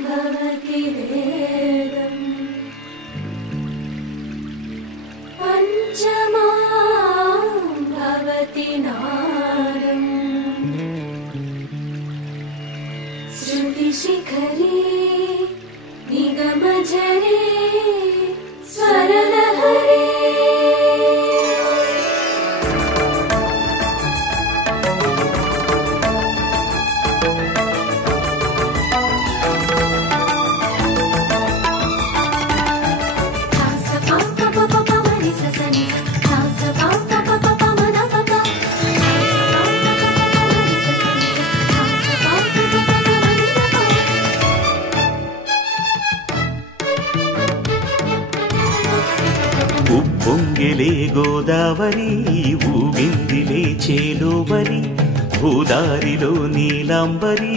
भवति वेदम् पञ्चमां भवति नादम् श्रुतिशिखरी निगमझरी स्वरलहरी ఉప్పొంగిలే గోదావరి ఊగిందిలే చేలోవరి భూదారిలో నీలాంబరి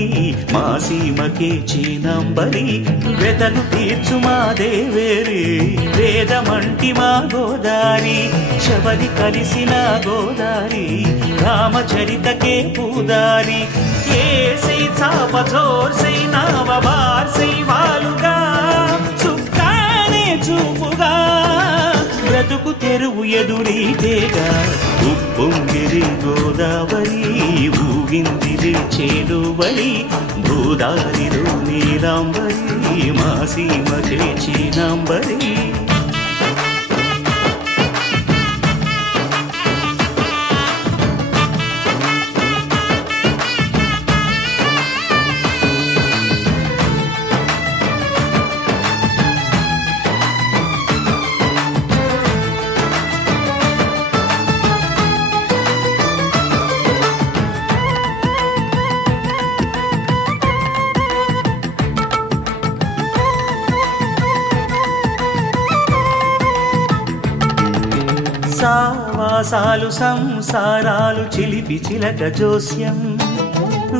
మా సీమకే చీనాంబరి వెదలు తీర్చు మా దేవేరి వేదమంటి మా గోదారి శబరి కలిసిన గోదారి రామచరితకే పూదారి ఏసై చాప చోర్సై నావ బార్సై వాలుగా చుక్కానే చూపుగా బ్రతుకు తెరువు ఎదురీతేగా ఉప్పొంగిరి గోదావరి ఊగిందిరి చేలువరి భూదారిలో నీలాంబరి మా సీమకే చీనాంబరి సావాసాలు సంసారాలు చిలిపి చిలక జోస్యం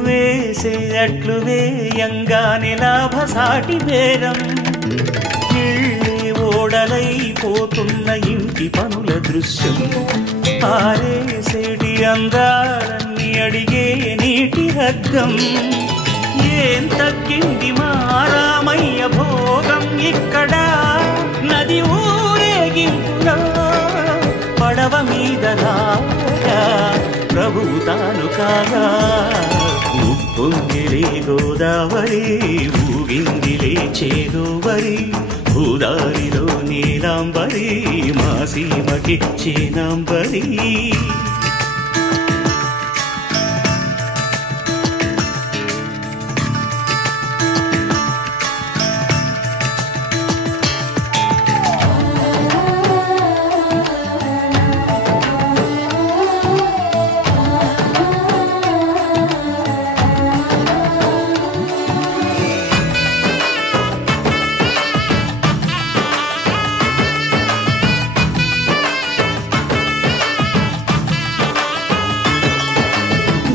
వేసే అట్లు వేయంగానే లాభసాటి బేరం ఇళ్ళే ఓడలైపోతున్న ఇంటి పనుల దృశ్యం ఆరేసేటి అందాలన్నీ అడిగే నీటి రగ్గం ఏం తగ్గింది మా రామయ్య భోగం ఇక్కడ నది ఊరేగింపులో పడవ మీద రాగా ప్రభువు తాను కాగా ఉప్పొంగిలే గోదావరి ఊగిందిలే చేలోవరి భూదారిలో నీలాంబరి మా సీమకి చీనాంబరి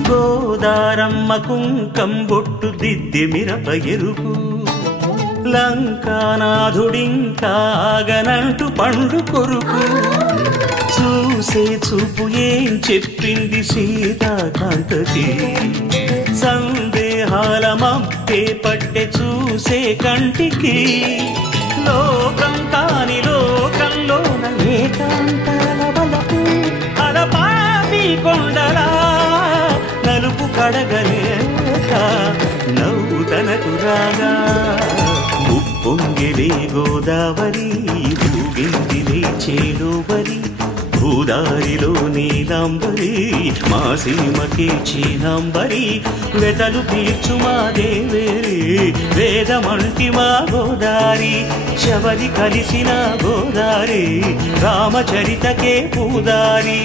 గోదారమ్మ కుంకం బొట్టు దిద్ది మిరప ఎరుపు లంకానాథుడింకాగనంటూ పండు కొరుకు చూసే చూపు ఏం చెప్పింది సీతాకాంతకి సందేహాల మప్పే పట్టె చూసే కంటికి లోకం కాని లోకంలోన ఏకాంతాల బలపు అలపాపి కొండలా నలుపు కడగలేక నవ్వు తనకు రాగా ఉప్పొంగిలే గోదావరి ఊగిందిలే చేలోవరి భూదారిలో నీలాంబరి మా సీమకే చీనాంబరి వెతలు తీర్చు మా దేవేరి వేదమంటి మా గోదారి శబరి కలిసిన గోదారి రామచరితకే పూదారి